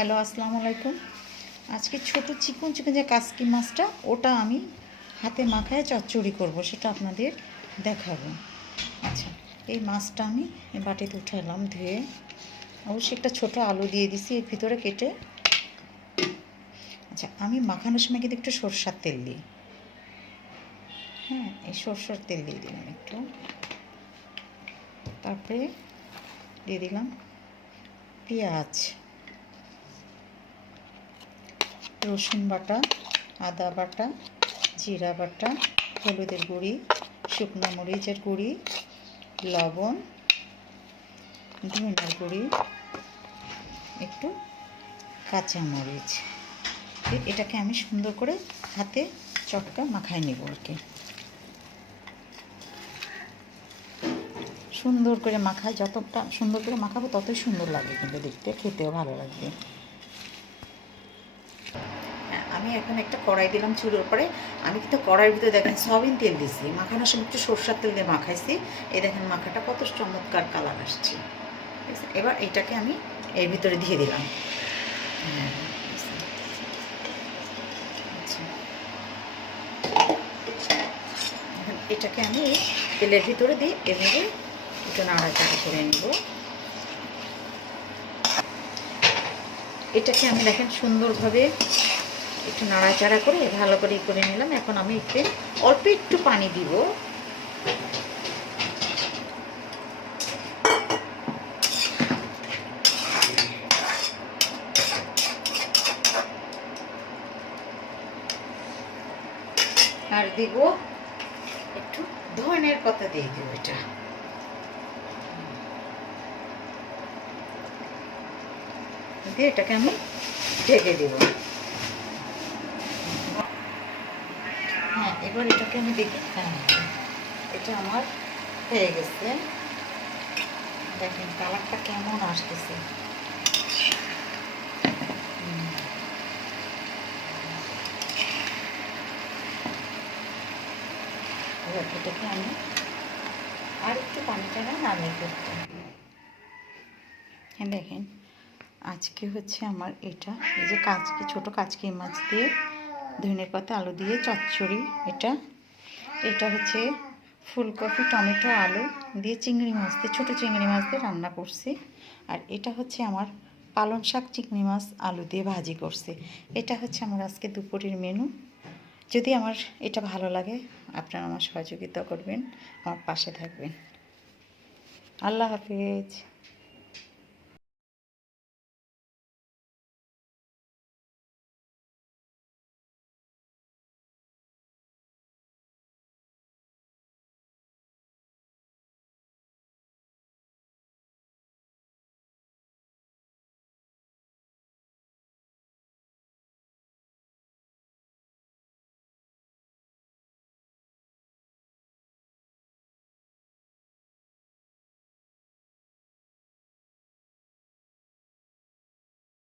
Hello, আসসালামু আলাইকুম। আজকে ছোট চিকন চিকন যে কাসকি মাছটা, ওটা আমি হাতে মাখায় চচ্চড়ি করব, সেটা আপনাদের দেখাবো। আচ্ছা এই মাছটা আমি বাটিতে উঠালাম ধুয়ে। অবশ্যই একটা ছোট আলু দিয়ে দিছি, এর ভিতরে কেটে। আচ্ছা আমি মাখানোর সময় কিন্তু একটু সরষার তেল দিই। হ্যাঁ এই সরষার তেল দিয়ে দিলাম একটু। তারপরে দিয়ে দিলাম পেঁয়াজ। রসুন বাটা, আদা বাটা, জিরা বাটা, হলুদের গুঁড়ি, শুকনো মরিচের গুঁড়ি, লবণ ধনিয়ার গুঁড়ি, একটু কাঁচা মরিচ। এটাকে আমি সুন্দর করে হাতে চটকা মাখায় নেব আর কি। সুন্দর করে মাখায়, যতটা সুন্দর করে মাখাবো ততই সুন্দর লাগবে কিন্তু দেখতে, খেতেও ভালো লাগবে। আমি এখন একটা কড়াই দিলাম চুলোর পরে। আমি কিন্তু কড়াইয়ের ভিতরে দেখেন সয়াবিন তেল দিছি। মাখানোর সময় একটু সরষার তেল দিয়ে মাখাইছি। এই দেখেন মাখাটা কত চমৎকার কালার আসছে? এবার এটাকে আমি এর ভিতরে দিয়ে দিলাম। হ্যাঁ, আচ্ছা। এটাকে আমি তেলের ভিতরে দিয়ে এভাবে একটু নাড়াচাড়া করে নেব। এটাকে আমি দেখেন সুন্দরভাবে একটু নাড়াচাড়া করে ভালো করে করে নিলাম। এখন আমি একটু অল্প একটু পানি দিব। আর দিব একটু ধনের কথা দিয়ে দিব এটা। দিয়ে এটাকে আমি ঢেকে দেব। হ্যাঁ এবার এটাকে আমি দেখি এটা আমার হয়ে গেছে। দেখেন, কালারটা কেমন আসতেছে। এটাকে আমি আর একটু পানিটা নামিয়ে করতে হ্যাঁ দেখেন। আজকে হচ্ছে আমার এটা, এই যে কাচকি ছোট কাচকি মাছ দিয়ে ধনের পাতা, আলু দিয়ে চচ্চড়ি এটা। এটা হচ্ছে ফুলকপি, টমেটো, আলু দিয়ে চিংড়ি মাছ দিয়ে, ছোটো চিংড়ি মাছ দিয়ে রান্না করছি। আর এটা হচ্ছে আমার পালং শাক, চিংড়ি মাছ, আলু দিয়ে ভাজি করছি। এটা হচ্ছে আমার আজকে দুপুরের মেনু। যদি আমার এটা ভালো লাগে, আপনারা আমার সহযোগিতা করবেন, আমার পাশে থাকবেন। আল্লাহ হাফিজ।